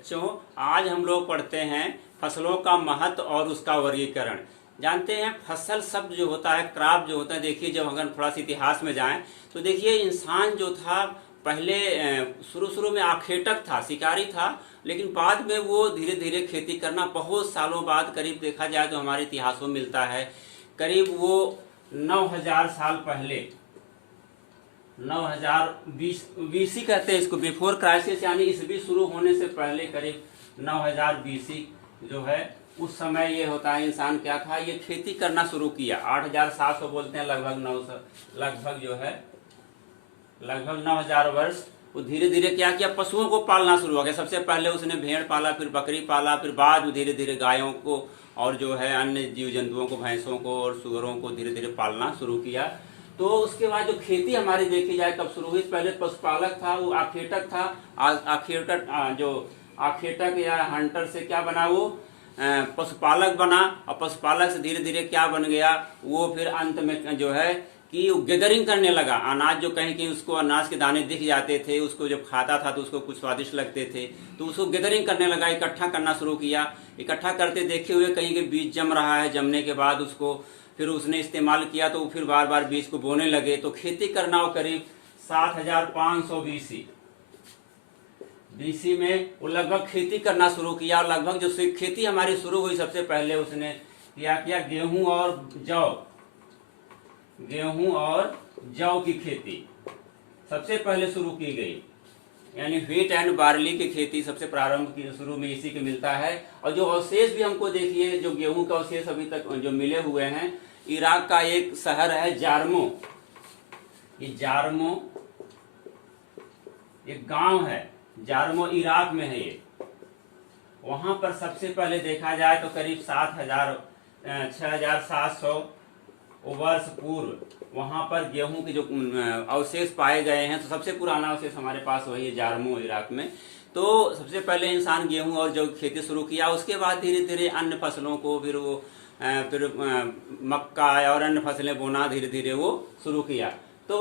बच्चों, आज हम लोग पढ़ते हैं फसलों का महत्व और उसका वर्गीकरण। जानते हैं फसल शब्द जो होता है, क्रॉप जो होता है, देखिए जब अगर थोड़ा सा इतिहास में जाएं तो देखिए इंसान जो था पहले शुरू शुरू में आखेटक था, शिकारी था, लेकिन बाद में वो धीरे धीरे खेती करना बहुत सालों बाद, करीब देखा जाए तो हमारे इतिहासों में मिलता है करीब वो 9000 साल पहले, 9000 बीसी कहते हैं इसको, बिफोर क्राइसिस, यानी ईस्वी शुरू होने से पहले करीब 9000 बीसी जो है, उस समय ये होता है इंसान क्या था, ये खेती करना शुरू किया। 8700 बोलते हैं, लगभग 900, लगभग जो है लगभग 9000 वर्ष। वो धीरे धीरे क्या किया, पशुओं को पालना शुरू हो गया। सबसे पहले उसने भेड़ पाला, फिर बकरी पाला, फिर बाद में धीरे धीरे गायों को और जो है अन्य जीव जंतुओं को, भैंसों को और सुअरों को धीरे धीरे पालना शुरू किया। तो उसके बाद जो खेती हमारी देखी जाए कब शुरू हुई, पहले पशुपालक था, वो आखेटक था। आखेटक जो आखेटक या हंटर से क्या बना, वो पशुपालक बना, और पशुपालक से धीरे धीरे क्या बन गया वो, फिर अंत में जो है कि गैदरिंग करने लगा। अनाज जो कहीं कहीं उसको अनाज के दाने दिख जाते थे, उसको जब खाता था तो उसको कुछ स्वादिष्ट लगते थे, तो उसको गैदरिंग करने लगा, इकट्ठा करना शुरू किया। इकट्ठा करते देखे हुए कहीं के बीज जम रहा है, जमने के बाद उसको फिर उसने इस्तेमाल किया, तो फिर बार बार बीज को बोने लगे। तो खेती करना वो करीब 7500 बीसी में वो लगभग खेती करना शुरू किया। लगभग जो खेती हमारी शुरू हुई, सबसे पहले उसने क्या किया, गेहूं और जौ की खेती सबसे पहले शुरू की गई, यानी व्हीट एंड बार्ली की खेती सबसे प्रारंभ की शुरू में इसी के मिलता है। और जो अवशेष भी हमको देखिए, जो गेहूं का अवशेष अभी तक जो मिले हुए हैं, इराक का एक शहर है जारमो, ये जारमो एक गांव है, जारमो इराक में है ये। वहां पर सबसे पहले देखा जाए तो करीब 6700 वर्ष पूर्व वहां पर गेहूं के जो अवशेष पाए गए हैं, तो सबसे पुराना अवशेष हमारे पास वही है, जारमो इराक में। तो सबसे पहले इंसान गेहूं और जो खेती शुरू किया, उसके बाद धीरे धीरे अन्य फसलों को, फिर मक्का और अन्य फसलें बोना धीरे धीरे वो शुरू किया। तो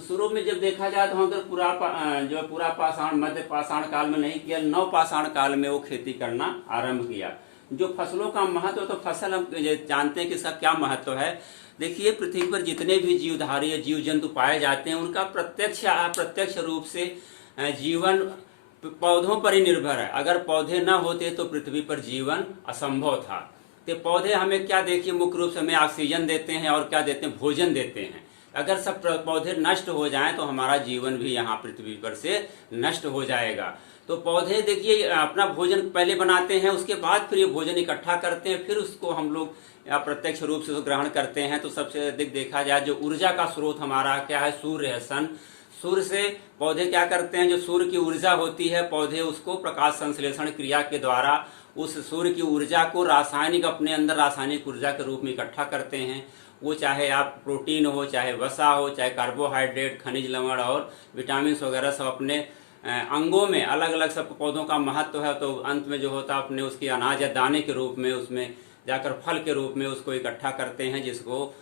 शुरू में जब देखा जाए तो हम तो पूरा पाषाण, मध्य पाषाण काल में नहीं किया, नव पाषाण काल में वो खेती करना आरंभ किया। जो फसलों का महत्व, तो फसल हम जानते हैं कि इसका क्या महत्व है। देखिए पृथ्वी पर जितने भी जीवधारी जीव जंतु पाए जाते हैं, उनका प्रत्यक्ष या अप्रत्यक्ष रूप से जीवन पौधों पर ही निर्भर है। अगर पौधे न होते तो पृथ्वी पर जीवन असंभव था। तो पौधे हमें क्या, देखिए मुख्य रूप से हमें ऑक्सीजन देते हैं और क्या देते हैं, भोजन देते हैं। अगर सब पौधे नष्ट हो जाएं तो हमारा जीवन भी यहाँ पृथ्वी पर से नष्ट हो जाएगा। तो पौधे देखिए अपना भोजन पहले बनाते हैं, उसके बाद फिर ये भोजन इकट्ठा करते हैं, फिर उसको हम लोग प्रत्यक्ष रूप से ग्रहण करते हैं। तो सबसे अधिक देखा जाए जो ऊर्जा का स्रोत हमारा क्या है, सूर्य है, सन। सूर्य से पौधे क्या करते हैं, जो सूर्य की ऊर्जा होती है, पौधे उसको प्रकाश संश्लेषण क्रिया के द्वारा उस सूर्य की ऊर्जा को रासायनिक, अपने अंदर रासायनिक ऊर्जा के रूप में इकट्ठा करते हैं। वो चाहे आप प्रोटीन हो, चाहे वसा हो, चाहे कार्बोहाइड्रेट, खनिज लवण और विटामिन वगैरह, सब अपने अंगों में अलग अलग सब पौधों का महत्व है। तो अंत में जो होता है अपने उसकी अनाज या दाने के रूप में, उसमें जाकर फल के रूप में उसको इकट्ठा करते हैं, जिसको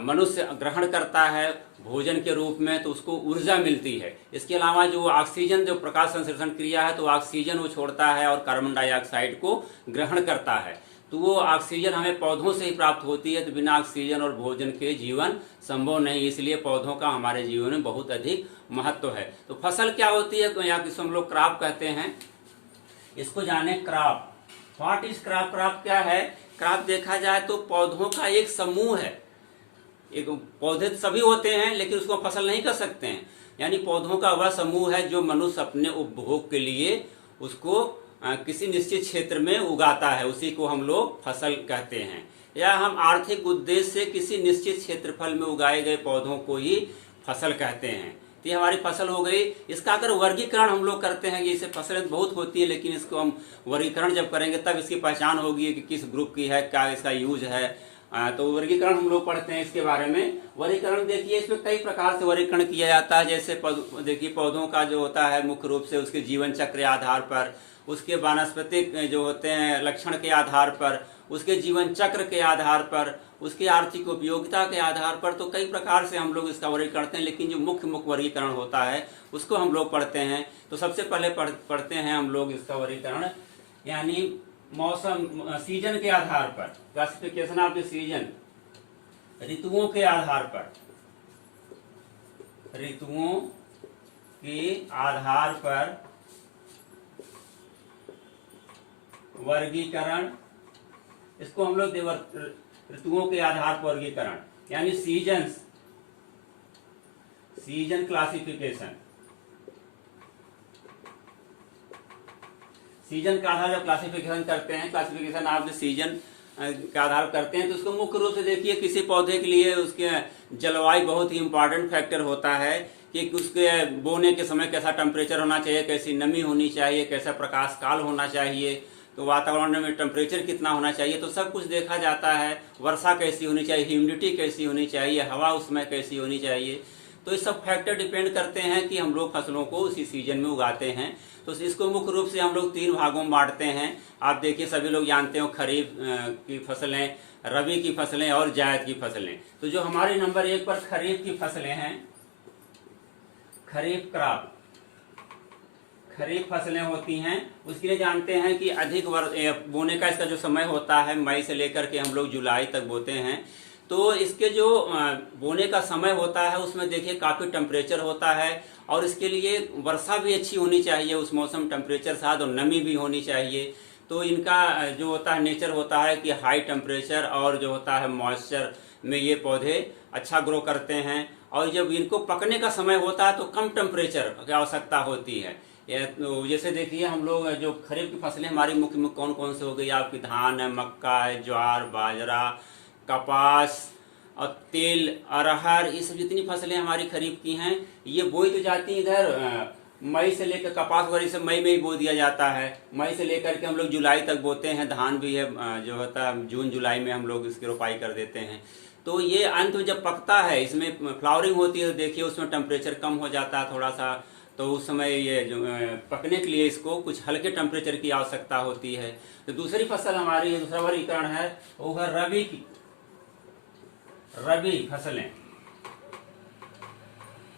मनुष्य ग्रहण करता है भोजन के रूप में, तो उसको ऊर्जा मिलती है। इसके अलावा जो ऑक्सीजन, जो प्रकाश संश्लेषण क्रिया है, तो ऑक्सीजन वो छोड़ता है और कार्बन डाइऑक्साइड को ग्रहण करता है। तो वो ऑक्सीजन हमें पौधों से ही प्राप्त होती है। तो बिना ऑक्सीजन और भोजन के जीवन संभव नहीं, इसलिए पौधों का हमारे जीवन में बहुत अधिक महत्व है। तो फसल क्या होती है, तो यहाँ किसको हम लोग क्रॉप कहते हैं। इसको जाने crop, what is crop. Crop क्या है, क्रॉप देखा जाए तो पौधों का एक समूह है। एक पौधे सभी होते हैं लेकिन उसको फसल नहीं कर सकते हैं, यानी पौधों का वह समूह है जो मनुष्य अपने उपभोग के लिए उसको किसी निश्चित क्षेत्र में उगाता है, उसी को हम लोग फसल कहते हैं। या हम आर्थिक उद्देश्य से किसी निश्चित क्षेत्रफल में उगाए गए पौधों को ही फसल कहते हैं। तो ये हमारी फसल हो गई। इसका अगर वर्गीकरण हम लोग करते हैं कि इसे फसलें बहुत होती है, लेकिन इसको हम वर्गीकरण जब करेंगे तब इसकी पहचान होगी कि किस ग्रुप की है, क्या इसका यूज है। तो वर्गीकरण हम लोग पढ़ते हैं इसके बारे में। वर्गीकरण देखिए इसमें कई प्रकार से वर्गीकरण किया जाता है। जैसे देखिए पौधों का जो होता है मुख्य रूप से उसके जीवन चक्र आधार पर उसके वानस्पतिक जो होते हैं लक्षण के आधार पर, उसके जीवन चक्र के आधार पर, उसकी आर्थिक उपयोगिता के आधार पर, तो कई प्रकार से हम लोग इसका वर्गीकरण करते हैं। लेकिन जो मुख्य वर्गीकरण होता है उसको हम लोग पढ़ते हैं। तो सबसे पहले पढ़ते हैं हम लोग इसका वर्गीकरण, यानी मौसम सीजन के आधार पर, क्लासिफिकेशन ऑफ द सीजन, ऋतुओं के आधार पर, ऋतुओं के आधार पर वर्गीकरण, इसको हम लोग ऋतुओं के आधार पर वर्गीकरण, यानी सीजन क्लासिफिकेशन, सीजन का आधार जब क्लासिफिकेशन करते हैं, क्लासिफिकेशन ऑफ द सीजन का आधार करते हैं, तो उसको मुख्य रूप से देखिए किसी पौधे के लिए उसके जलवायु बहुत ही इम्पोर्टेंट फैक्टर होता है कि उसके बोने के समय कैसा टेम्परेचर होना चाहिए, कैसी नमी होनी चाहिए, कैसा प्रकाश काल होना चाहिए, तो वातावरण में टेम्परेचर कितना होना चाहिए, तो सब कुछ देखा जाता है। वर्षा कैसी होनी चाहिए, ह्यूमिडिटी कैसी होनी चाहिए, हवा उसमें कैसी होनी चाहिए, तो ये सब फैक्टर डिपेंड करते हैं कि हम लोग फसलों को उसी सीजन में उगाते हैं। तो इसको मुख्य रूप से हम लोग 3 भागों में बांटते हैं। आप देखिए सभी लोग जानते हो खरीफ की फसलें, रबी की फसलें और जायद की फसलें। तो जो हमारे नंबर 1 पर खरीफ की फसलें हैं, खरीफ क्रॉप, खरीफ फसलें होती हैं, उसके लिए जानते हैं कि अधिक बोने का इसका जो समय होता है मई से लेकर के हम लोग जुलाई तक बोते हैं। तो इसके जो बोने का समय होता है उसमें देखिए काफ़ी टेम्परेचर होता है, और इसके लिए वर्षा भी अच्छी होनी चाहिए उस मौसम टेम्परेचर साथ, और नमी भी होनी चाहिए। तो इनका जो होता है नेचर होता है कि हाई टेम्परेचर और जो होता है मॉइस्चर में ये पौधे अच्छा ग्रो करते हैं। और जब इनको पकने का समय होता है तो कम टेम्परेचर की आवश्यकता होती है। तो जैसे देखिए हम लोग जो खरीफ की फसलें हमारी मुख्य कौन कौन से हो गई आपकी, धान है, मक्का है, ज्वार, बाजरा, कपास और तेल, अरहर, ये सब जितनी फसलें हमारी खरीफ की हैं ये बोई तो जाती हैं इधर मई से लेकर, कपास वगैरह से मई में ही बो दिया जाता है। मई से लेकर के हम लोग जुलाई तक बोते हैं। धान भी है जो होता है जून जुलाई में हम लोग इसकी रोपाई कर देते हैं। तो ये अंत में जब पकता है, इसमें फ्लावरिंग होती है, तो देखिए उसमें टेम्परेचर कम हो जाता है थोड़ा सा, तो उस समय ये जो पकने के लिए इसको कुछ हल्के टेम्परेचर की आवश्यकता होती है। तो दूसरी फसल हमारी दूसरा वर्गीकरण है वो है रबी की, रबी फसलें,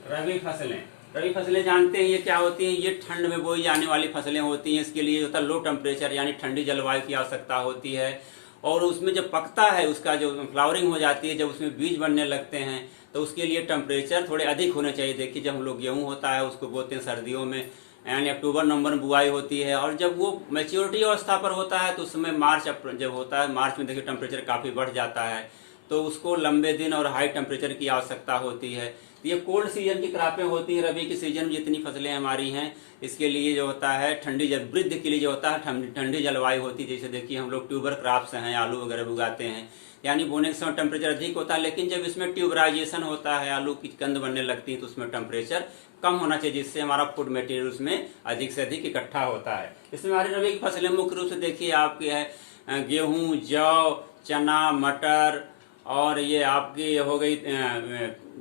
रबी फसलें। रबी फसलें जानते हैं ये क्या होती हैं, ये ठंड में बोई जाने वाली फसलें होती हैं। इसके लिए होता है लो टेम्परेचर यानी ठंडी जलवायु की आवश्यकता होती है। और उसमें जब पकता है, उसका जो फ्लावरिंग हो जाती है, जब उसमें बीज बनने लगते हैं, तो उसके लिए टेम्परेचर थोड़े अधिक होने चाहिए। देखिए जब हम लोग गेहूँ होता है उसको बोते हैं सर्दियों में, यानी अक्टूबर नवंबर में बुआई होती है, और जब वो मैच्योरिटी अवस्था पर होता है तो उस समय मार्च जब होता है, मार्च में देखिए टेम्परेचर काफ़ी बढ़ जाता है, तो उसको लंबे दिन और हाई टेम्परेचर की आवश्यकता होती है। तो ये कोल्ड सीजन की क्रॉपें होती हैं। रबी की सीजन में जितनी फसलें हमारी हैं इसके लिए जो होता है ठंडी वृद्धि के लिए जो होता है ठंडी जलवायु होती है। जैसे देखिए हम लोग ट्यूबर क्रॉप्स हैं, आलू वगैरह उगाते हैं, यानी बोने के समय टेम्परेचर अधिक होता है, लेकिन जब इसमें ट्यूबराइजेशन होता है, आलू की कंद बनने लगती है, तो उसमें टेम्परेचर कम होना चाहिए, जिससे हमारा फूड मटेरियल उसमें अधिक से अधिक इकट्ठा होता है। इसमें हमारी रबी की फसलें मुख्य रूप से देखिए आपकी है गेहूँ, जौ, चना, मटर, और ये आपकी हो गई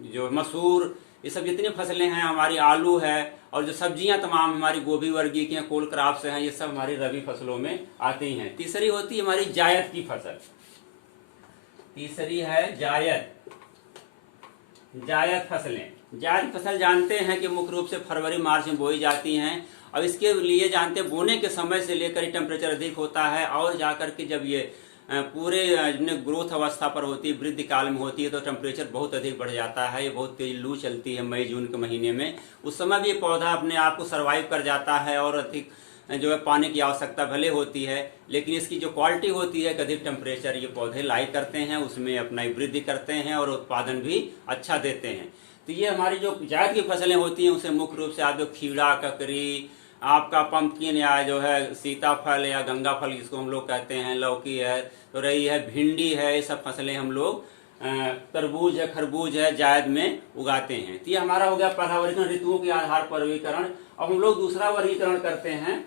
जो मसूर, ये सब जितनी फसलें हैं हमारी, आलू है, और जो सब्जियां तमाम हमारी गोभी वर्गीय की हैं, कोल क्रॉप्स हैं, ये सब हमारी रबी फसलों में आती हैं। तीसरी होती है हमारी जायद की फसल, तीसरी है जायद, जायद फसलें। जायद फसल जानते हैं कि मुख्य रूप से फरवरी मार्च में बोई जाती हैं, और इसके लिए जानते हैं बोने के समय से लेकर टेम्परेचर अधिक होता है, और जाकर के जब ये पूरे ग्रोथ अवस्था पर होती है, वृद्धि काल में होती है, तो टेम्परेचर बहुत अधिक बढ़ जाता है। ये बहुत तेज लू चलती है मई जून के महीने में, उस समय भी ये पौधा अपने आप को सर्वाइव कर जाता है, और अधिक जो है पानी की आवश्यकता भले होती है, लेकिन इसकी जो क्वालिटी होती है अधिक टेम्परेचर ये पौधे लाइक करते हैं, उसमें अपना वृद्धि करते हैं और उत्पादन भी अच्छा देते हैं। तो ये हमारी जो जायद की फसलें होती हैं उसे मुख्य रूप से आप जो खीरा, ककड़ी, आपका पंपकिन या जो है सीताफल या गंगा फल जिसको हम लोग कहते हैं, लौकी है, तो रही है, भिंडी है, ये सब फसलें हम लोग, तरबूज है, खरबूज है, जायद में उगाते हैं। तो ये हमारा हो गया पहला वर्गीकरण, ऋतुओं के आधार पर वर्गीकरण। अब हम लोग दूसरा वर्गीकरण करते हैं।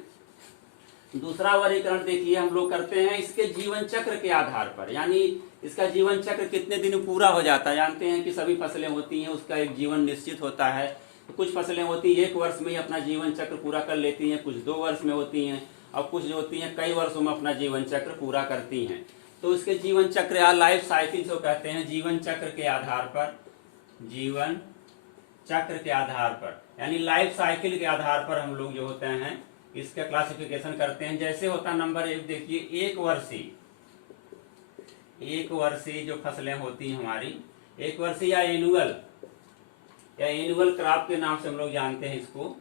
दूसरा वर्गीकरण देखिए हम लोग करते हैं इसके जीवन चक्र के आधार पर, यानी इसका जीवन चक्र कितने दिन पूरा हो जाता है। जानते हैं कि सभी फसलें होती हैं उसका एक जीवन निश्चित होता है। तो कुछ फसलें होती हैं 1 वर्ष में ही अपना जीवन चक्र पूरा कर लेती हैं, कुछ 2 वर्ष में होती हैं, और कुछ जो होती हैं कई वर्षों में अपना जीवन चक्र पूरा करती हैं। तो इसके जीवन चक्र या लाइफ साइकिल जो कहते हैं, जीवन चक्र के आधार पर, जीवन चक्र के आधार पर यानी लाइफ साइकिल के आधार पर हम लोग जो होते हैं इसका क्लासिफिकेशन करते हैं। जैसे होता नंबर 1 देखिए, एक वर्षीय जो फसलें होती हैं हमारी, एक वर्षीय या एनुअल क्रॉप के नाम से हम लोग जानते हैं इसको,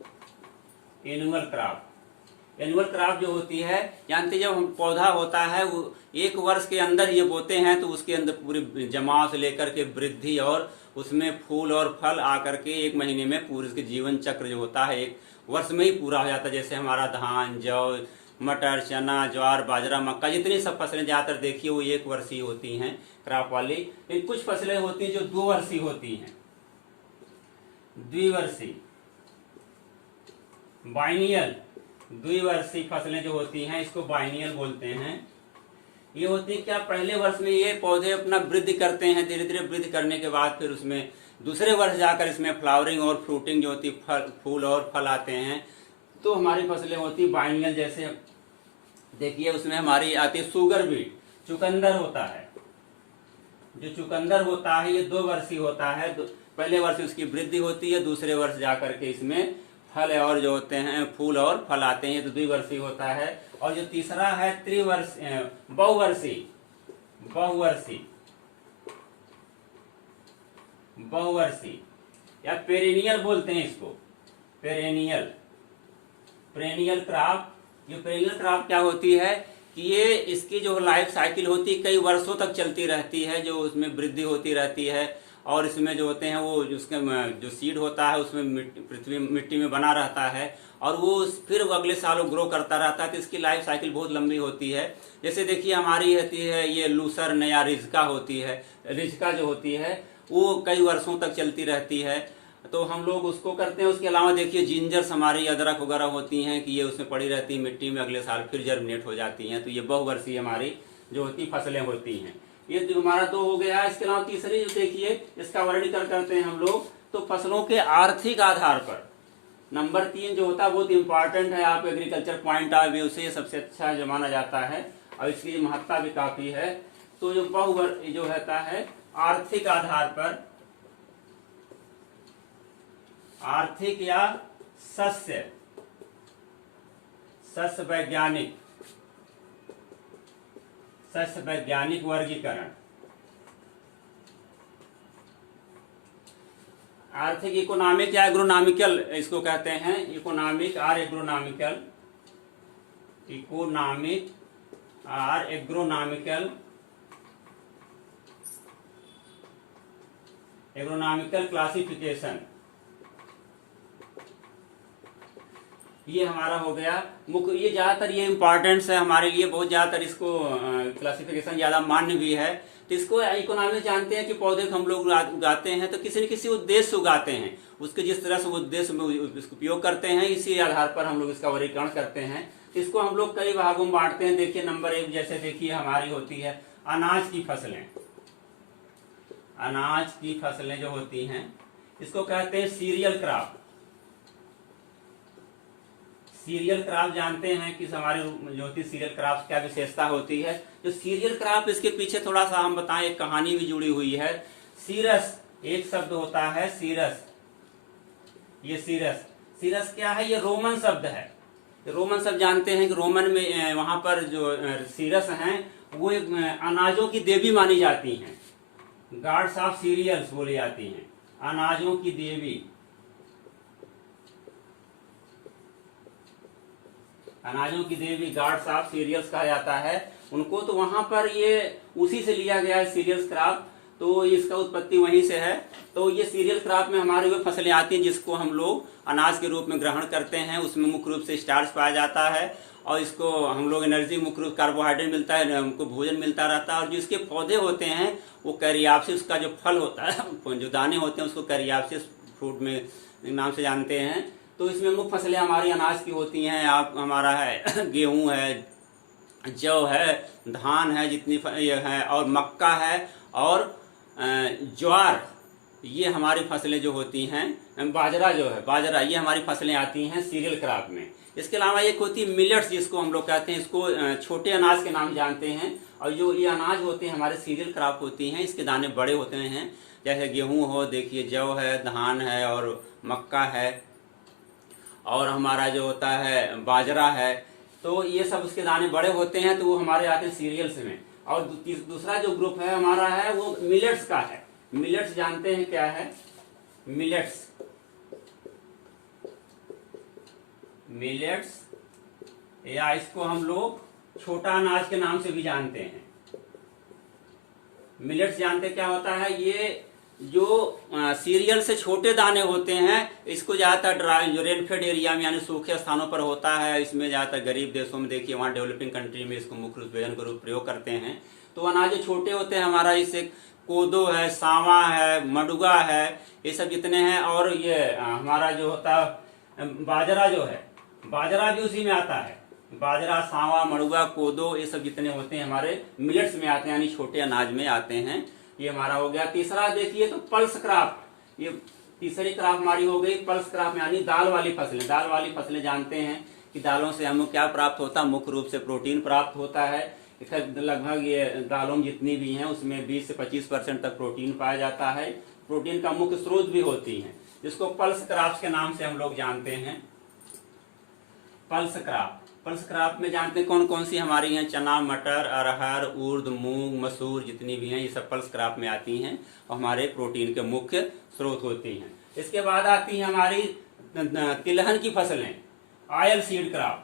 एनुअल क्रॉप। एनुअल क्रॉप जो होती है, जानते जब हम पौधा होता है वो 1 वर्ष के अंदर ये बोते हैं तो उसके अंदर पूरी जमाव से लेकर के वृद्धि और उसमें फूल और फल आकर के 1 महीने में पूरे इसके जीवन चक्र जो होता है 1 वर्ष में ही पूरा हो जाता है। जैसे हमारा धान, जौ, मटर, चना, ज्वार, बाजरा, मक्का, जितनी सब फसलें ज़्यादातर देखिए वो 1 वर्षीय होती हैं क्रॉप वाली। लेकिन कुछ फसलें होती हैं जो 2 वर्षीय होती हैं, द्विवर्षीय, बाइनियल, द्विवर्षीय फसलें जो होती हैं इसको बाइनियल बोलते हैं। ये होती है क्या, पहले वर्ष में ये पौधे अपना वृद्धि करते हैं, धीरे धीरे वृद्धि करने के बाद फिर उसमें दूसरे वर्ष जाकर इसमें फ्लावरिंग और फ्रूटिंग जो होती है, फूल और फल आते हैं, तो हमारी फसलें होती बाइनियल। जैसे देखिए उसमें हमारी आती है शुगर बीट, चुकंदर होता है, जो चुकंदर होता है ये 2 वर्षीय होता है। पहले वर्ष उसकी वृद्धि होती है, दूसरे वर्ष जाकर के इसमें फल और जो होते हैं फूल और फल आते हैं, तो 2 वर्षीय होता है। और जो तीसरा है बहुवर्षीय या पेरेनियल बोलते हैं इसको, पेरेनियल क्रॉप। ये पेरेनियल क्रॉप क्या होती है कि ये इसकी जो लाइफ साइकिल होती है कई वर्षों तक चलती रहती है, जो उसमें वृद्धि होती रहती है और इसमें जो होते हैं वो उसके जो सीड होता है उसमें मिट्टी में बना रहता है और वो फिर अगले साल वो ग्रो करता रहता है। तो इसकी लाइफ साइकिल बहुत लंबी होती है। जैसे देखिए हमारी होती है ये लूसर्न या रिजका होती है, रिजका जो होती है वो कई वर्षों तक चलती रहती है, तो हम लोग उसको करते हैं। उसके अलावा देखिए जिंजर्स हमारी अदरक वगैरह होती हैं कि ये उसमें पड़ी रहती है मिट्टी में, अगले साल फिर जर्मिनेट हो जाती हैं। तो ये बहुवर्षीय हमारी जो होती फसलें होती हैं। ये जो हमारा 2 हो गया। इसके अलावा तीसरी जो देखिए इसका वर्णीकरण करते हैं हम लोग, तो फसलों के आर्थिक आधार पर नंबर 3 जो होता है बहुत इंपॉर्टेंट है, आप एग्रीकल्चर पॉइंट ऑफ व्यू से सबसे अच्छा जो माना जाता है और इसकी महत्ता भी काफी है। तो जो जो रहता है आर्थिक आधार पर, आर्थिक या सस्य वैज्ञानिक वर्गीकरण, आर्थिक इकोनॉमिक या एग्रोनॉमिकल इसको कहते हैं, इकोनॉमिक और एग्रोनॉमिकल क्लासिफिकेशन। ये हमारा हो गया मुख्य। ये ज्यादातर ये इंपॉर्टेंस है हमारे लिए, बहुत ज्यादातर इसको क्लासिफिकेशन ज्यादा मान्य भी है। तो इसको इकोनॉमी जानते हैं कि पौधे को हम लोग उगाते हैं तो किसी न किसी उद्देश्य से उगाते हैं, उसके जिस तरह से उद्देश्य में इसको उपयोग करते हैं इसी आधार पर हम लोग इसका वर्गीकरण करते हैं। इसको हम लोग कई भागों में बांटते हैं। देखिए नंबर 1 जैसे देखिए हमारी होती है अनाज की फसलें, अनाज की फसलें जो होती हैं इसको कहते हैं सीरियल क्रॉप। सीरियल क्रॉप जानते हैं कि हमारी जो होती है सीरियल क्रॉप क्या विशेषता होती है। जो सीरियल क्रॉप इसके पीछे थोड़ा सा हम बताएं, एक कहानी भी जुड़ी हुई है। सीरस एक शब्द होता है, सीरस। ये सीरस क्या है, ये रोमन शब्द है। रोमन शब्द जानते हैं कि रोमन में वहां पर जो सीरस हैं वो एक अनाजों की देवी मानी जाती हैं, गॉड्स ऑफ सीरियल्स बोली जाती हैं, अनाजों की देवी, अनाजों की देवी गॉड्स ऑफ सीरियल्स कहा जाता है उनको। तो वहां पर ये उसी से लिया गया है सीरियल्स क्रॉप, तो इसका उत्पत्ति वहीं से है। तो ये सीरियल क्रॉप में हमारी वो फसलें आती हैं जिसको हम लोग अनाज के रूप में ग्रहण करते हैं। उसमें मुख्य रूप से स्टार्च पाया जाता है और इसको हम लोग एनर्जी, मुख्य रूप कार्बोहाइड्रेट मिलता है, हमको भोजन मिलता रहता है। और जो इसके पौधे होते हैं वो कैरियाप्सिस, उसका जो फल होता है, जो दाने होते हैं उसको कैरियाप्सिस फ्रूट में नाम से जानते हैं। तो इसमें मुख्य फसलें हमारी अनाज की होती हैं। आप हमारा है गेहूं है, जौ है, धान है, जितनी ये है, और मक्का है और ज्वार, ये हमारी फसलें जो होती हैं। बाजरा जो है, बाजरा, ये हमारी फसलें आती हैं सीरियल क्रॉप में। इसके अलावा एक होती है मिलेट्स, जिसको हम लोग कहते हैं, इसको छोटे अनाज के नाम जानते हैं। और जो ये अनाज होते हैं हमारे सीरियल क्रॉप होती हैं, इसके दाने बड़े होते हैं, जैसे गेहूं हो, देखिए जौ है, धान है और मक्का है, और हमारा जो होता है बाजरा है। तो ये सब उसके दाने बड़े होते हैं, तो वो हमारे आते हैं सीरियल्स में। और दूसरा जो ग्रुप है हमारा है वो मिलेट्स का है। मिलेट्स जानते हैं क्या है? मिलेट्स, मिलेट्स या इसको हम लोग छोटा अनाज के नाम से भी जानते हैं। मिलेट्स जानते क्या होता है? ये जो सीरियल से छोटे दाने होते हैं, इसको ज्यादातर ड्राई जो रेनफेड एरिया में यानी सूखे स्थानों पर होता है। इसमें ज्यादातर गरीब देशों में देखिए, वहाँ डेवलपिंग कंट्री में इसको मुख्य रूप भोजन के रूप प्रयोग करते हैं। तो अनाज जो छोटे होते हैं हमारा, इससे कोदो है, सावा है, मडुगा है, ये सब जितने हैं। और ये हमारा जो होता है बाजरा, जो है बाजरा भी उसी में आता है। बाजरा, सावा, मड़ुआ, कोदो, ये सब जितने होते हैं हमारे मिलेट्स में आते हैं, यानी छोटे अनाज में आते हैं। ये हमारा हो गया। तीसरा देखिए तो पल्स क्रॉप, ये तीसरी क्रॉप हमारी हो गई पल्स क्रॉप, यानी दाल वाली फसलें। दाल वाली फसलें जानते हैं कि दालों से हमें क्या प्राप्त होता है? मुख्य रूप से प्रोटीन प्राप्त होता है। लगभग ये दालों जितनी भी हैं उसमें 20 से 25% तक प्रोटीन पाया जाता है। प्रोटीन का मुख्य स्रोत भी होती है, जिसको पल्स क्रॉप्स के नाम से हम लोग जानते हैं। पल्स क्रॉप, पल्स क्रॉप में जानते हैं कौन कौन सी हमारी हैं? चना, मटर, अरहर, उर्द, मूंग, मसूर, जितनी भी हैं ये सब पल्स क्रॉप में आती हैं और हमारे प्रोटीन के मुख्य स्रोत होती हैं। इसके बाद आती हैं हमारी तिलहन की फसलें, oil seed crop.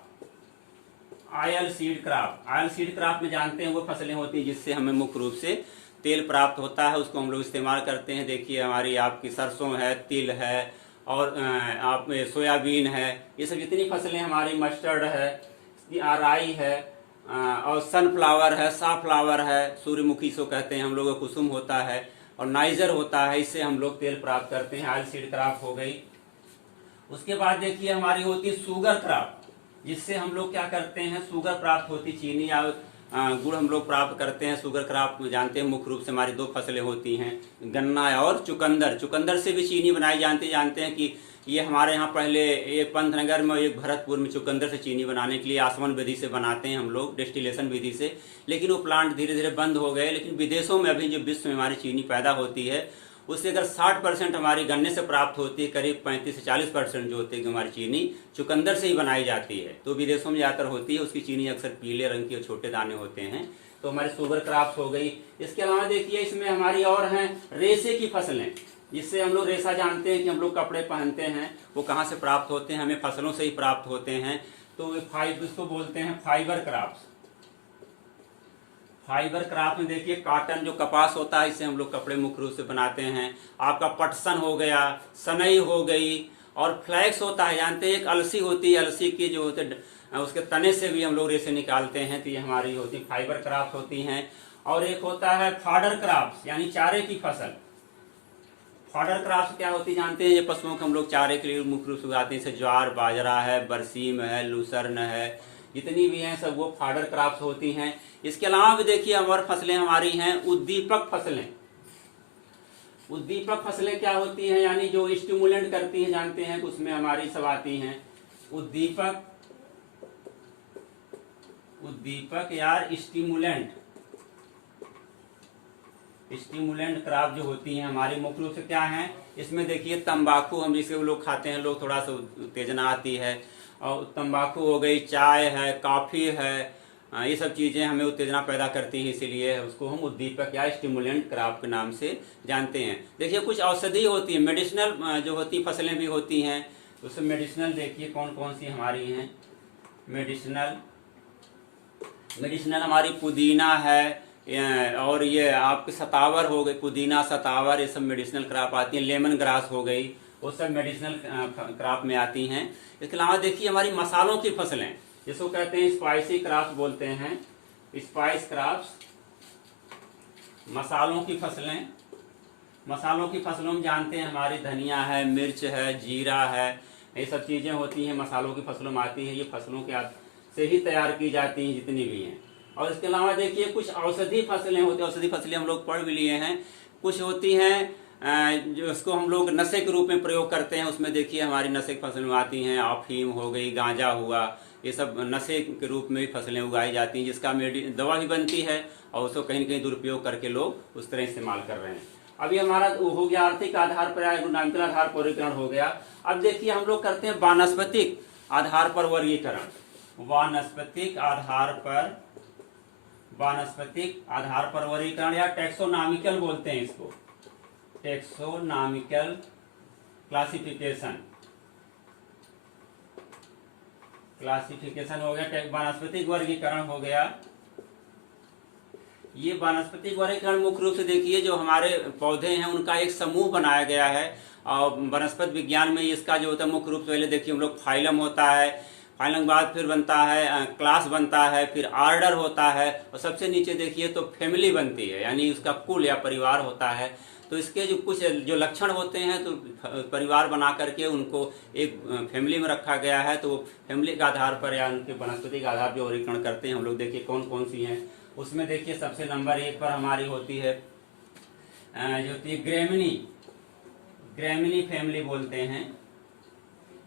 Oil seed crop, oil seed crop में जानते हैं वो फसलें होती हैं जिससे हमें मुख्य रूप से तेल प्राप्त होता है, उसको हम लोग इस्तेमाल करते हैं। देखिए हमारी आपकी सरसों है, तिल है, और आप सोयाबीन है, ये सब जितनी फसलें हमारी, मस्टर्ड है, राई है, और सनफ्लावर है, साफ्लावर है, सूर्यमुखी सो कहते हैं हम लोग, कुसुम होता है और नाइजर होता है, इससे हम लोग तेल प्राप्त करते हैं। ऑयल सीड क्रॉप हो गई। उसके बाद देखिए हमारी होती है शुगर क्रॉप, जिससे हम लोग क्या करते हैं? शुगर प्राप्त होती, चीनी या गुड़ हम लोग प्राप्त करते हैं। शुगर क्रॉप जानते हैं मुख्य रूप से हमारी दो फसलें होती हैं, गन्ना और चुकंदर। चुकंदर से भी चीनी बनाई जानते हैं कि ये हमारे यहाँ पहले एक पंतनगर में, एक भरतपुर में चुकंदर से चीनी बनाने के लिए आसवन विधि से बनाते हैं हम लोग, डिस्टिलेशन विधि से। लेकिन वो प्लांट धीरे धीरे बंद हो गए। लेकिन विदेशों में अभी जो विश्व में हमारी चीनी पैदा होती है, उससे अगर 60% हमारी गन्ने से प्राप्त होती है, करीब 35 से 40% जो होती है हमारी चीनी चुकंदर से ही बनाई जाती है। तो विदेशों में ज़्यादातर होती है, उसकी चीनी अक्सर पीले रंग की और छोटे दाने होते हैं। तो हमारी शुगर क्रॉप्स हो गई। इसके अलावा देखिए इसमें हमारी और हैं रेशे की फसलें, जिससे हम लोग रेशा जानते हैं कि हम लोग कपड़े पहनते हैं, वो कहाँ से प्राप्त होते हैं? हमें फसलों से ही प्राप्त होते हैं। तो इसको बोलते हैं फाइबर क्रॉप्स। फाइबर क्रॉप में देखिए काटन, जो कपास होता है, इससे हम लोग कपड़े मुख्य रूप से बनाते हैं। आपका पटसन हो गया, सनई हो गई, और फ्लैक्स होता है, जानते हैं एक अलसी होती है, अलसी की जो होते उसके तने से भी हम लोग रेशे निकालते हैं। तो ये हमारी होती फाइबर क्रॉप्स होती हैं। और एक होता है फॉडर क्रॉप्स, यानी चारे की फसल। फॉडर क्रॉप्स क्या होती है जानते हैं? ये पशुओं को हम लोग चारे के लिए मुख्य रूप से उगाते हैं, जैसे ज्वार, बाजरा है, बरसीम है, लूसर्न है, जितनी भी हैं सब वो फॉडर क्रॉप्स होती हैं। इसके अलावा भी देखिए और फसलें हमारी हैं उद्दीपक फसलें। उद्दीपक फसलें क्या होती हैं? यानी जो स्टिमुलेंट करती हैं, जानते हैं उसमें हमारी सब आती हैं उद्दीपक, उद्दीपक यार स्टिमुलेंट। स्टिमुलेंट क्रॉप जो होती हैं हमारी मुख्य रूप से क्या है? इसमें देखिए तंबाकू, हम जिसे लोग खाते हैं, लोग थोड़ा सा उत्तेजना आती है, और तंबाकू हो गई, चाय है, कॉफी है, ये सब चीज़ें हमें उत्तेजना पैदा करती हैं, इसीलिए उसको हम उद्दीपक या स्टिमुलेंट क्रॉप के नाम से जानते हैं। देखिए कुछ औषधि होती है, मेडिसिनल जो होती फसलें भी होती हैं। उसमें मेडिसिनल देखिए कौन कौन सी हमारी हैं। मेडिसिनल हमारी पुदीना है, और ये आपके सतावर हो गई, पुदीना, सतावर, ये सब मेडिसिनल क्रॉप आती हैं। लेमन ग्रास हो गई, वो सब मेडिसिनल क्रॉप में आती हैं। इसके अलावा देखिए हमारी मसालों की फसलें, जिसको कहते हैं स्पाइसी क्रॉप्स बोलते हैं, स्पाइस क्रॉप्स। मसालों की फसलें, मसालों की फसलों में जानते हैं हमारी धनिया है, मिर्च है, जीरा है, ये सब चीज़ें होती हैं, मसालों की फसलों में आती हैं। ये फसलों के से ही तैयार की जाती हैं जितनी भी हैं। और इसके अलावा देखिए कुछ औषधि फसलें होती हैं। औषधि फसलें हम लोग पढ़ भी लिए हैं। कुछ होती हैं जो उसको हम लोग नशे के रूप में प्रयोग करते हैं, उसमें देखिए हमारी नशे की फसलें आती हैं, अफीम हो गई, गांजा हुआ, ये सब नशे के रूप में भी फसलें उगाई जाती हैं, जिसका दवा भी बनती है और उसको कहीं न कहीं दुरुपयोग करके लोग उस तरह इस्तेमाल कर रहे हैं। अभी हमारा हो गया आर्थिक आधार पर या गुणांकन आधार पर वर्गीकरण हो गया। अब देखिए हम लोग करते हैं वानस्पतिक आधार पर वर्गीकरण। वानस्पतिक आधार पर वर्गीकरण या टैक्सोनॉमिकल बोलते हैं इसको, टैक्सोनॉमिकल क्लासिफिकेशन हो गया, वानस्पतिक वर्गीकरण हो गया। ये वानस्पतिक वर्गीकरण मुख्य रूप से देखिए जो हमारे पौधे हैं उनका एक समूह बनाया गया है, और वनस्पति विज्ञान में इसका जो होता है मुख्य रूप से पहले देखिए हम लोग फाइलम होता है, फाइलम के बाद फिर बनता है क्लास बनता है, फिर आर्डर होता है, और सबसे नीचे देखिए तो फैमिली बनती है, यानी उसका कुल या परिवार होता है। तो इसके जो कुछ जो लक्षण होते हैं तो परिवार बना करके उनको एक फैमिली में रखा गया है। तो फैमिली के आधार पर या उनके वनस्पति के आधार पर वर्गीकरण करते हैं हम लोग। देखिए कौन कौन सी हैं उसमें, देखिए सबसे नंबर 1 पर हमारी होती है जो होती है ग्रेमिनी फैमिली बोलते हैं,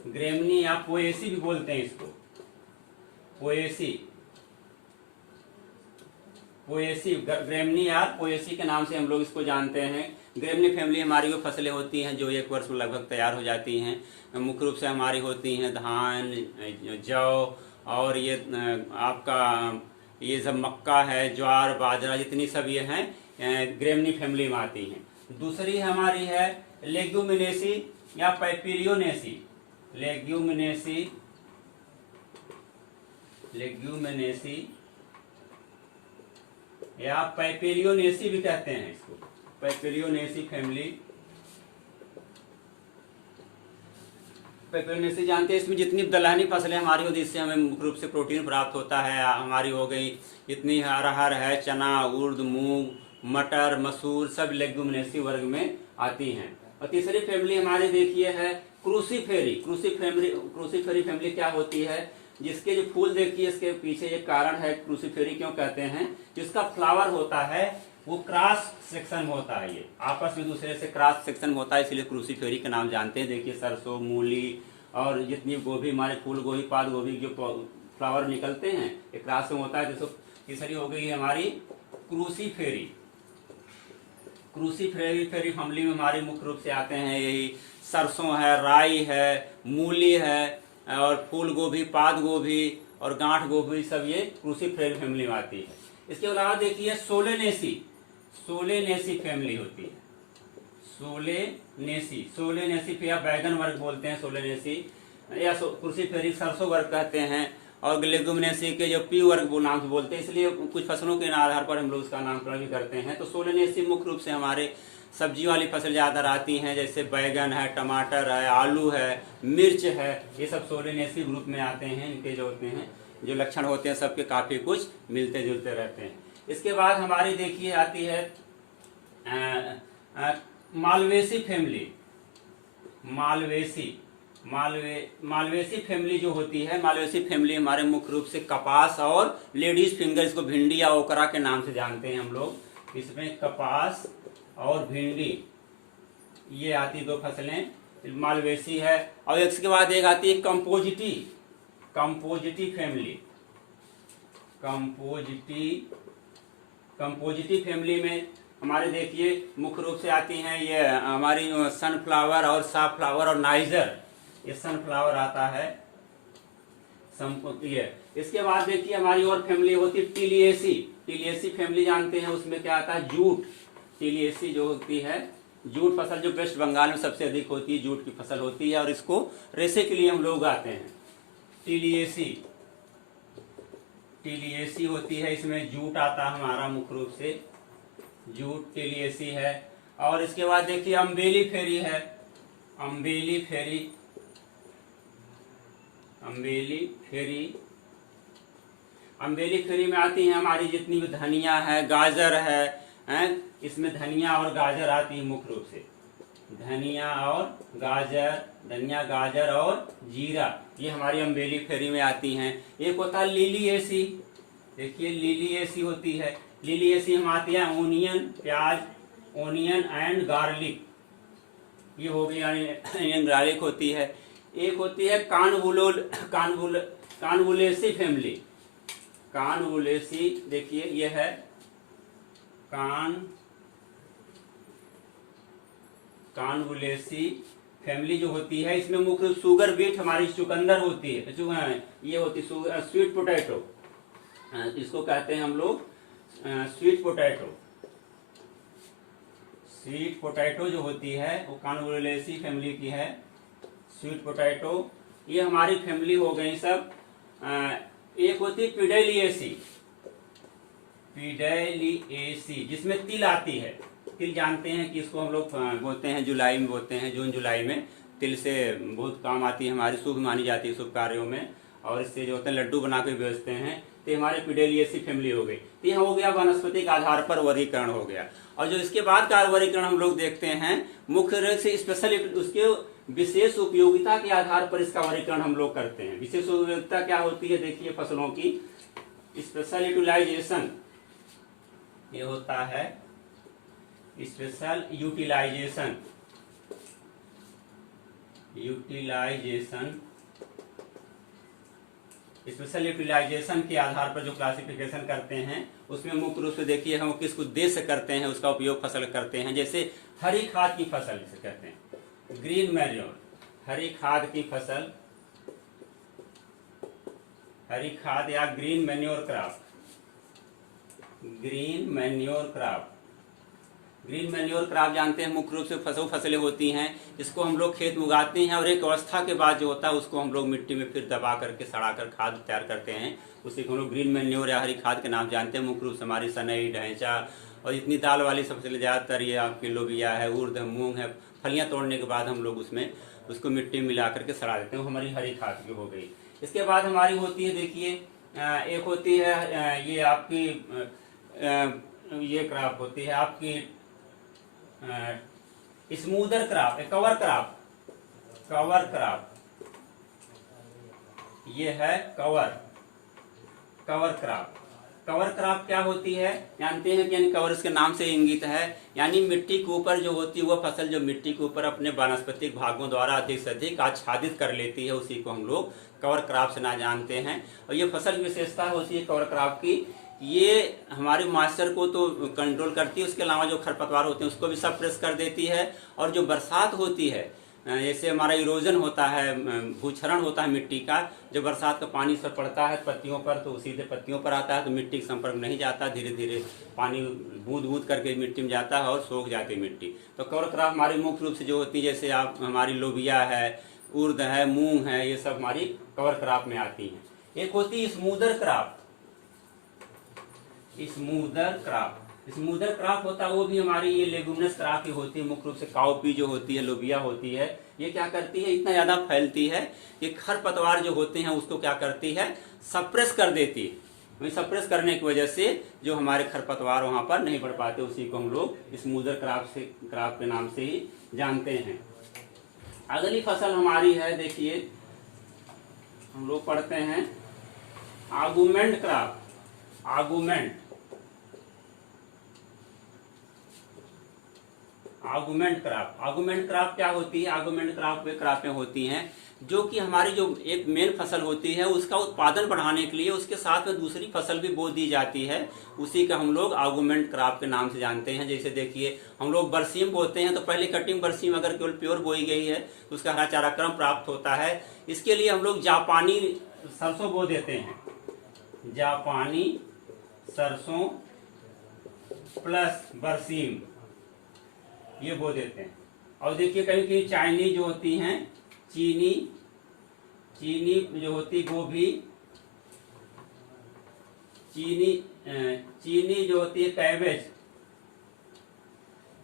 ग्रेमिनी या पोएसी भी बोलते हैं इसको, पोएसी ग्रेमिनी या पोएसी के नाम से हम लोग इसको जानते हैं। ग्रेमिनी फैमिली हमारी वो फसलें होती हैं जो 1 वर्ष में लगभग तैयार हो जाती हैं। मुख्य रूप से हमारी होती हैं धान, जौ, और ये आपका ये सब मक्का है, ज्वार, बाजरा, जितनी सब ये हैं ग्रेमिनी फैमिली में आती हैं। दूसरी हमारी है लेग्यूमिनेसी या पैपिरियोनेसी, लेग्यूमिनेसी या पैपिरियोनेसी भी कहते हैं इसको, पैपिरियोनेसी फैमिली। पैपिरियोनेसी जानते हैं, इसमें जितनी दलहनी फसलें हमारी होती है इससे हमें मुख्य रूप से प्रोटीन प्राप्त होता है। हमारी हो गई इतनी अरहर है, चना, उर्द, मूंग, मटर, मसूर, सब लेग्यूमिनेसी वर्ग में आती हैं। और तीसरी फैमिली हमारी देखिए है क्रूसीफेरी। क्रूसीफेरी फैमिली क्या होती है, जिसके जो फूल देखिए इसके पीछे एक कारण है क्रूसीफेरी क्यों कहते हैं, जिसका फ्लावर होता है वो क्रॉस सेक्शन होता है, ये आपस में दूसरे से क्रॉस सेक्शन होता है, इसलिए क्रूसीफेरी का नाम जानते हैं। देखिए सरसों, मूली और जितनी गोभी, हमारे फूल गोभी, पात गोभी जो फ्लावर निकलते हैं ये क्रॉस में होता है। जैसे तीसरी हो गई हमारी क्रूसीफेरी फैमिली में हमारे मुख्य रूप से आते हैं यही सरसों है, राई है, मूली है, और फूल गोभी, पात गोभी और गांठ गोभी, सब ये क्रूसीफेरी फैमिली में आती है। इसके अलावा देखिए सोलेनेसी फैमिली होती है, सोलेनेसी या बैगन वर्ग बोलते हैं, सोलेनेसी या क्रूसीफेरी सरसों वर्ग कहते हैं, और लेग्यूमिनेसी के जो पी वर्ग नाम से बोलते हैं, इसलिए कुछ फसलों के आधार पर हम लोग उसका नामकरण भी करते हैं। तो सोलेनेसी मुख्य रूप से हमारे सब्जी वाली फसल ज़्यादा आती हैं, जैसे बैगन है, टमाटर है, आलू है, मिर्च है, ये सब सोलेनेसी ग्रुप में आते हैं। इनके जो होते हैं जो लक्षण होते हैं सबके काफ़ी कुछ मिलते जुलते रहते हैं। इसके बाद हमारी देखिए आती है मालवेसी फैमिली। मालवेसी फैमिली जो होती है, मालवेसी फैमिली हमारे मुख्य रूप से कपास और लेडीज फिंगर, इसको भिंडी या ओकरा के नाम से जानते हैं हम लोग। इसमें कपास और भिंडी ये आती 2 फसलें मालवेसी है। और इसके बाद एक आती है कंपोजिटी फैमिली। कंपोजिटी फैमिली में हमारे देखिए मुख्य रूप से आती हैं ये हमारी सनफ्लावर और साफ्लावर और नाइजर, ये सनफ्लावर आता है ये। इसके बाद देखिए हमारी और फैमिली होती है टिलिएसी फैमिली जानते हैं, उसमें क्या आता है जूट। टिलिएसी जो होती है जूट फसल, जो वेस्ट बंगाल में सबसे अधिक होती है, जूट की फसल होती है, और इसको रेशे के लिए हम लोग उगाते हैं। टिलिएसी होती है, इसमें जूट आता है हमारा मुख्य रूप से, जूट टिलिएसी है। और इसके बाद देखिए अम्बेली फेरी है, अम्बेली फेरी में आती है हमारी जितनी भी धनिया है, गाजर है, इसमें धनिया और गाजर आती है मुख्य रूप से, धनिया, गाजर और जीरा, ये हमारी अम्बेली फेरी में आती हैं। एक होता है लिलिएसी, देखिए लिलिएसी होती है, लिलिएसी हम आती है ओनियन, प्याज, ओनियन एंड गार्लिक, ये हो गई यानी एंग्रालिक होती है। एक होती है कानवुलेसी फैमिली। कानवुलेसी देखिए ये है कानवुलेसी फैमिली जो होती है, इसमें मुख्य शुगर बीट हमारी चुकंदर होती है, ये होती है स्वीट पोटैटो, इसको कहते हैं हम लोग स्वीट पोटैटो। स्वीट पोटैटो जो होती है वो कानवुलेसी फैमिली की है, स्वीट पोटैटो। ये हमारी फैमिली हो गई सब। एक होती है पिडेलिएसी जिसमें तिल आती है। तिल जानते हैं कि इसको हम लोग बोलते हैं जुलाई में, बोलते हैं जून जुलाई में। तिल से बहुत काम आती है, हमारी शुभ मानी जाती है शुभ कार्यों में, और इससे जो होते हैं लड्डू बना के बेचते हैं। तो हमारे पिडेलिएसी फैमिली हो गई। तो यह हो गया वनस्पतिक आधार पर वर्गीकरण हो गया। और जो इसके बाद का वर्गीकरण हम लोग देखते हैं मुख्य रूप से स्पेशल, उसके विशेष उपयोगिता के आधार पर इसका वर्गीकरण हम लोग करते हैं। विशेष उपयोगिता क्या होती है, देखिए फसलों की स्पेशल यूटिलाइजेशन, ये होता है स्पेशल यूटिलाइजेशन। स्पेशल यूटिलाइजेशन के आधार पर जो क्लासिफिकेशन करते हैं उसमें मुख्य रूप से देखिए हम किस उद्देश्य करते हैं उसका उपयोग फसल करते हैं। जैसे हरी खाद की फसल जिसे कहते हैं ग्रीन मैन्योर, हरी खाद की फसल, हरी खाद या green manure crop. Green manure crop, green manure crop जानते हैं मुख्य रूप से फसलें होती हैं, इसको हम लोग खेत में उगाते हैं और एक अवस्था के बाद जो होता है उसको हम लोग मिट्टी में फिर दबा करके सड़ा कर खाद तैयार करते हैं, उसी को हम लोग ग्रीन मैन्योर या हरी खाद के नाम जानते हैं। मुख्य रूप से हमारी सनई, ढैंचा और इतनी दाल वाली फसलें ज़्यादातर ये आपकी लोबिया है, उर्द है, मूंग है, फलियाँ तोड़ने के बाद हम लोग उसमें उसको मिट्टी में मिला करके सड़ा देते हैं, वो हमारी हरी खाद की हो गई। इसके बाद हमारी होती है देखिए एक होती है ये आपकी ये क्रॉप होती है आपकी smoother crop, cover crop, cover crop, ये है कवर क्रॉप। कवर क्रॉप क्या होती है जानते हैं कि यानी कवर इसके नाम से इंगित है, यानी मिट्टी के ऊपर जो होती है वह फसल जो मिट्टी के ऊपर अपने वानस्पतिक भागों द्वारा अधिक से अधिक आच्छादित कर लेती है, उसी को हम लोग कवर क्रॉप से ना जानते हैं। और ये फसल विशेषता होती है कवर क्रॉप की, ये हमारे मॉइस्चर को तो कंट्रोल करती है, उसके अलावा जो खरपतवार होते हैं उसको भी सप्रेस कर देती है। और जो बरसात होती है, जैसे हमारा इरोजन होता है, भूक्षरण होता है मिट्टी का, जब बरसात का पानी सब पड़ता है पत्तियों पर तो सीधे पत्तियों पर आता है, तो मिट्टी के संपर्क नहीं जाता, धीरे धीरे पानी बूंद बूंद करके मिट्टी में जाता है और सूख जाती है मिट्टी। तो कवर क्रॉप हमारी मुख्य रूप से जो होती है, जैसे आप हमारी लोबिया है, उर्द है, मूंग है, ये सब हमारी कवर क्रॉप में आती हैं। एक होती है smoother crop, smoother crop, smoother crop होता है वो भी हमारी ये लेगुमिनस क्रॉप ही होती है। मुख्य रूप से काउपी जो होती है, लोबिया होती है, ये क्या करती है, इतना ज्यादा फैलती है कि खरपतवार जो होते हैं उसको क्या करती है, सप्रेस कर देती है। वही सप्रेस करने की वजह से जो हमारे खरपतवार वहां पर नहीं बढ़ पाते, उसी को हम लोग स्मूदर क्रॉप के नाम से ही जानते हैं। अगली फसल हमारी है देखिए हम लोग पढ़ते हैं आर्गुमेंट क्रॉप। आर्गुमेंट क्रॉप क्या होती है, आर्गुमेंट क्रॉप वे क्रॉपें होती हैं जो कि हमारी जो एक मेन फसल होती है उसका उत्पादन बढ़ाने के लिए उसके साथ में दूसरी फसल भी बो दी जाती है, उसी का हम लोग आर्गुमेंट क्रॉप के नाम से जानते हैं। जैसे देखिए हम लोग बरसीम बोते हैं तो पहले कटिंग बरसीम अगर केवल प्योर बोई गई है तो उसका हरा चारा क्रम प्राप्त होता है। इसके लिए हम लोग जापानी सरसों बो देते हैं, जापानी सरसों प्लस बरसीम ये बो देते हैं। और देखिए कहीं कहीं चाइनीज जो होती हैं, चीनी जो होती गोभी, चीनी जो होती है कैबेज,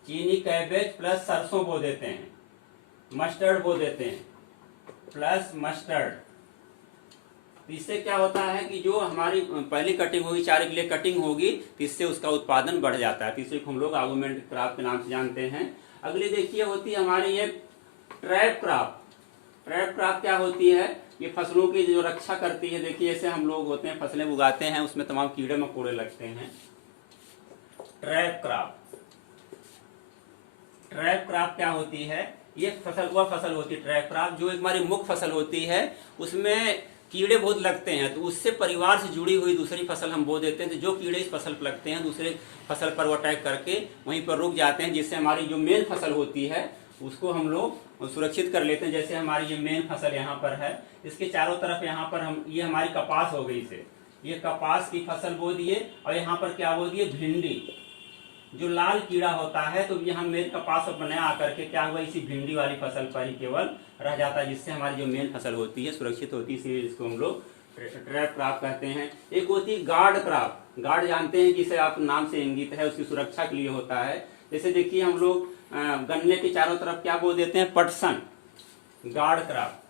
चीनी कैबेज प्लस सरसों बो देते हैं, मस्टर्ड बो देते हैं प्लस मस्टर्ड। इससे क्या होता है कि जो हमारी पहली कटिंग होगी, चारे के लिए कटिंग होगी, तो इससे उसका उत्पादन बढ़ जाता है। इसे हम लोग आर्गुमेंट क्रॉप के नाम से जानते हैं। अगली देखिए होती है हमारी ये ट्रैप क्रॉप। ट्रैप क्रॉप क्या होती है, ये फसलों की जो रक्षा करती है। देखिए ऐसे हम लोग होते हैं फसलें उगाते हैं उसमें तमाम कीड़े मकोड़े लगते हैं। ट्रैप क्रॉप क्या होती है, ये फसल वह फसल होती है ट्रैप क्रॉप जो एक हमारी मुख्य फसल होती है, उसमें कीड़े बहुत लगते हैं, तो उससे परिवार से जुड़ी हुई दूसरी फसल हम बो देते हैं। तो जो कीड़े इस फसल पर लगते हैं दूसरे फसल पर वो अटैक करके वहीं पर रुक जाते हैं, जिससे हमारी जो मेन फसल होती है उसको हम लोग सुरक्षित कर लेते हैं। जैसे हमारी ये मेन फसल यहाँ पर है, इसके चारों तरफ यहाँ पर हम, ये हमारी कपास हो गई से, ये कपास की फसल बो दिए, और यहाँ पर क्या बो दिए, भिंडी। जो लाल कीड़ा होता है तो यहाँ मेन कपास पर नया आकर के क्या हुआ, इसी भिंडी वाली फसल पर ही केवल रह जाता है, जिससे हमारी जो मेन फसल होती है सुरक्षित होती है। इसलिए इसको हम लोग ट्रैप क्रॉप कहते हैं। एक होती है गार्ड क्रॉप। गार्ड जानते हैं, जिसे आप नाम से इंगित है, उसकी सुरक्षा के लिए होता है। जैसे देखिए हम लोग गन्ने के चारों तरफ क्या बो देते हैं, पटसन। गार्ड क्रॉप,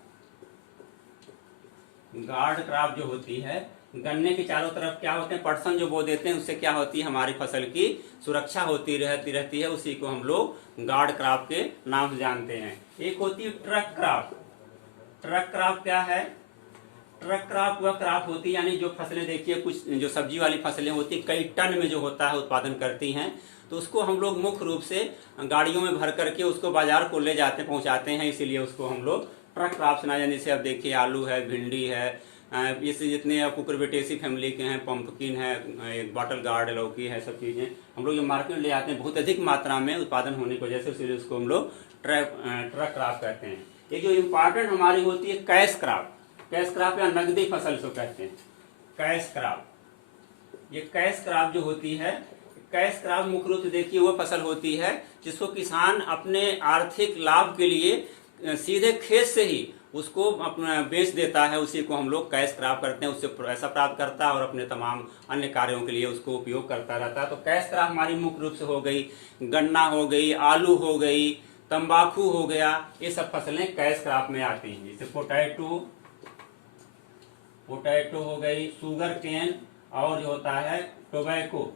गार्ड क्रॉप जो होती है, गन्ने के चारों तरफ क्या होते हैं, पटसन जो बो देते हैं, उससे क्या होती है, हमारी फसल की सुरक्षा होती रहती है। उसी को हम लोग गार्ड क्रॉप के नाम से जानते हैं। एक होती है ट्रक क्रॉप। ट्रक क्रॉप क्या है, ट्रक क्रॉप वह क्रॉप होती है, यानी जो फसलें देखिए कुछ जो सब्जी वाली फसलें होती है कई टन में जो होता है उत्पादन करती हैं, तो उसको हम लोग मुख्य रूप से गाड़ियों में भर करके उसको बाजार को ले जाते पहुंचाते हैं, इसीलिए उसको हम लोग ट्रक क्रॉप से ना जाने। जैसे अब देखिए आलू है, भिंडी है, इससे जितने कुकुरबिटेसी फैमिली के हैं, पंपकिन है, एक बॉटल गार्ड, लौकी है, सब चीज़ें हम लोग जो मार्केट ले जाते हैं बहुत अधिक मात्रा में उत्पादन होने की वजह से, इसलिए उसको हम लोग ट्रक क्रॉप कहते हैं। एक जो इम्पॉर्टेंट हमारी होती है कैश क्रॉप। कैश क्रॉप या नकदी फसल को कहते हैं, कैश क्रॉप। ये कैश क्रॉप जो होती है, कैश क्रॉप मुख्य रूप से देखिए वो फसल होती है जिसको किसान अपने आर्थिक लाभ के लिए सीधे खेत से ही उसको अपना बेच देता है, उसी को हम लोग कैश क्रॉप करते हैं। उससे पैसा प्राप्त करता है और अपने तमाम अन्य कार्यों के लिए उसको उपयोग करता रहता है। तो कैश क्रॉप हमारी मुख्य रूप से हो गई, गन्ना हो गई, आलू हो गई, तंबाकू हो गया, ये सब फसलें कैश क्रॉप में आती हैं। जैसे पोटैटो हो गई, शुगर केन, और जो होता है टोबैको।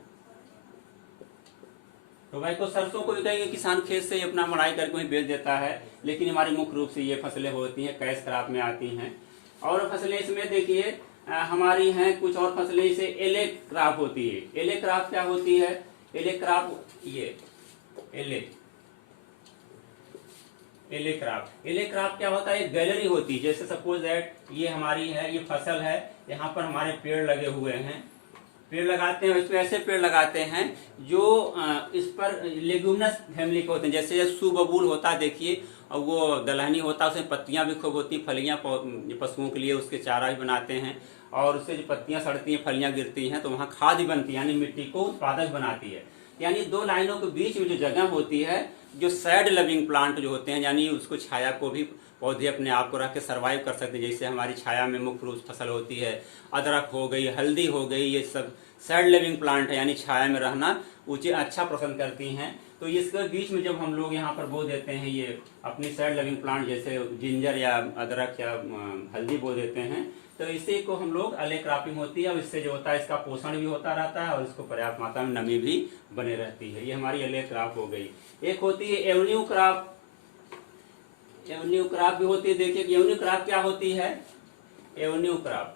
सरसों को भी कहेंगे किसान खेत से ही अपना मड़ाई करके वहीं बेच देता है, लेकिन हमारी मुख्य रूप से ये फसलें होती हैं कैश क्रॉप में आती हैं। और फसलें इसमें देखिए हमारी हैं कुछ और फसलें, इसे एले क्रॉप होती है। एले क्रॉप क्या होती है, एले क्रॉप, ये एले क्रॉप क्या होता है, एक गैलरी होती है। जैसे सपोज दैट ये हमारी है, ये फसल है, यहाँ पर हमारे पेड़ लगे हुए हैं, पेड़ लगाते हैं, इसमें ऐसे पेड़ लगाते हैं जो इस पर लेग्यूमिनस फैमिली के होते हैं। जैसे सुबबूल होता है देखिए, और वो दलहनी होता है, उसमें पत्तियां भी खूब होती हैं, फलियां पशुओं के लिए उसके चारा भी बनाते हैं, और उससे जो पत्तियां सड़ती हैं, फलियां गिरती हैं, तो वहाँ खाद भी बनती है, यानी मिट्टी को उत्पादक बनाती है। यानी दो लाइनों के बीच में जो जगह होती है, जो सैड लविंग प्लांट जो होते हैं, यानी उसको छाया को भी पौधे अपने आप को रख के सर्वाइव कर सकते हैं। जैसे हमारी छाया में मुख्य रूप से फसल होती है, अदरक हो गई, हल्दी हो गई, ये सब सैड लिविंग प्लांट है, यानी छाया में रहना ऊंचे अच्छा पसंद करती हैं। तो इसके बीच में जब हम लोग यहाँ पर बो देते हैं ये अपनी सैड लिविंग प्लांट, जैसे जिंजर या अदरक या हल्दी बो देते हैं, तो इसी को हम लोग एले क्रॉपिंग होती है। और इससे जो होता है इसका पोषण भी होता रहता है और इसको पर्याप्त मात्रा में नमी भी बने रहती है। ये हमारी एले क्रॉप हो गई। एक होती है एवेन्यू क्रॉप। एवेन्यू क्रॉप भी होती है। देखिए एवेन्यू क्रॉप क्या होती है, एवेन्यू क्रॉप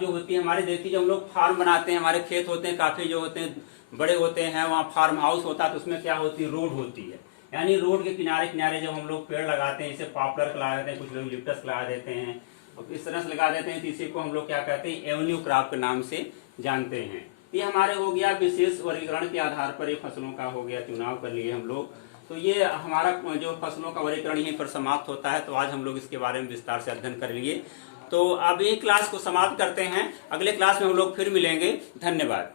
जो होती है हमारे, देखिए जब हम लोग फार्म बनाते हैं, हमारे खेत होते हैं काफी जो होते हैं बड़े होते हैं, वहाँ फार्म हाउस होता है, तो उसमें क्या होती है, रोड होती है। यानी रोड के किनारे किनारे जब हम लोग पेड़ लगाते हैं, इसे पॉपुलर लगा देते हैं, कुछ लोग यूलिप्टस लगा देते हैं, और इस तरह से लगा देते हैं, तो इसी को हम लोग क्या कहते हैं, एवेन्यू क्रॉप के नाम से जानते हैं। ये हमारे हो गया विशेष वर्गीकरण के आधार पर, ये फसलों का हो गया चुनाव कर लिए हम लोग। तो ये हमारा जो फसलों का वर्गीकरण यहीं पर समाप्त होता है। तो आज हम लोग इसके बारे में विस्तार से अध्ययन कर लिए। तो अब ये क्लास को समाप्त करते हैं, अगले क्लास में हम लोग फिर मिलेंगे। धन्यवाद।